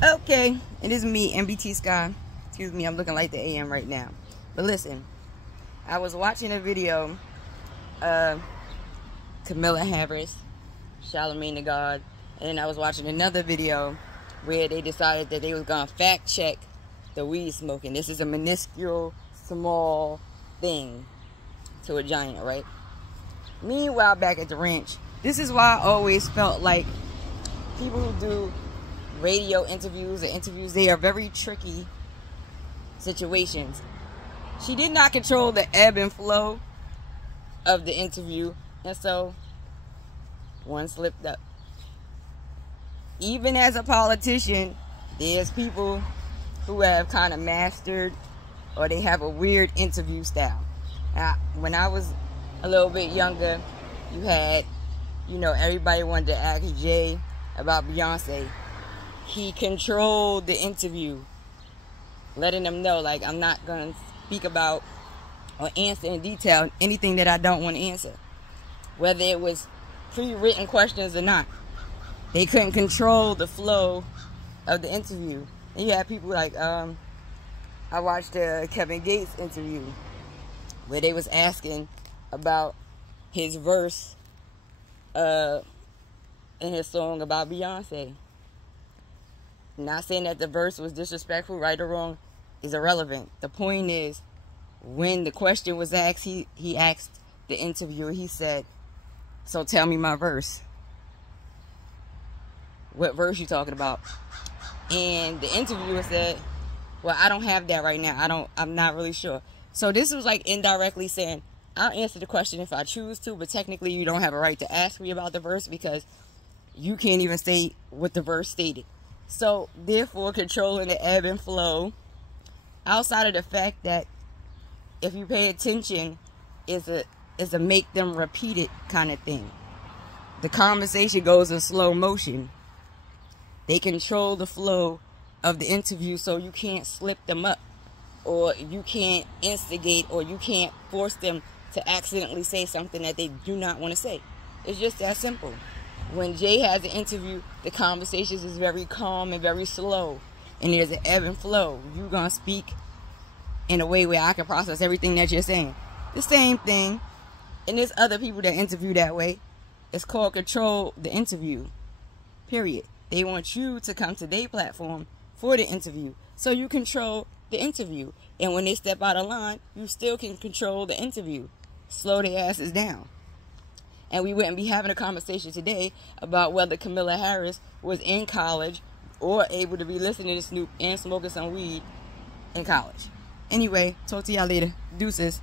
Okay, it is me, NBT SKY. Excuse me, I'm looking like the AM right now. But listen, I was watching a video of Kamala Harris, Charlemagne the God, and then I was watching another video where they decided that they was gonna fact check the weed smoking. This is a minuscule, small thing to a giant, right? Meanwhile, back at the ranch, this is why I always felt like people who do radio interviews or interviews, they are very tricky situations. She did not control the ebb and flow of the interview, and so one slipped up. Even as a politician, there's people who have kind of mastered, or they have a weird interview style. Now, when I was a little bit younger, you had, everybody wanted to ask Jay about Beyonce. He controlled the interview, letting them know, like, I'm not going to speak about or answer in detail anything that I don't want to answer, whether it was pre-written questions or not. They couldn't control the flow of the interview. And you have people like, I watched a Kevin Gates interview where they was asking about his verse in his song about Beyonce. Not saying that the verse was disrespectful, right or wrong, is irrelevant. The point is, when the question was asked, he asked the interviewer, he said, "So tell me my verse." What verse you talking about? And the interviewer said, "Well, I don't have that right now. I'm not really sure." So this was like indirectly saying, I'll answer the question if I choose to, but technically you don't have a right to ask me about the verse because you can't even say what the verse stated. So therefore, controlling the ebb and flow, outside of the fact that if you pay attention, is a make them repeat it kind of thing. The conversation goes in slow motion. They control the flow of the interview, so you can't slip them up, or you can't instigate, or you can't force them to accidentally say something that they do not want to say. It's just that simple. When Jay has an interview, the conversations is very calm and very slow, and there's an ebb and flow. You're gonna speak in a way where I can process everything that you're saying. The same thing, and there's other people that interview that way. It's called control the interview, period. They want you to come to their platform for the interview, so you control the interview. And when they step out of line, you still can control the interview. Slow their asses down. And we wouldn't be having a conversation today about whether Kamala Harris was in college or able to be listening to Snoop and smoking some weed in college. Anyway, talk to y'all later. Deuces.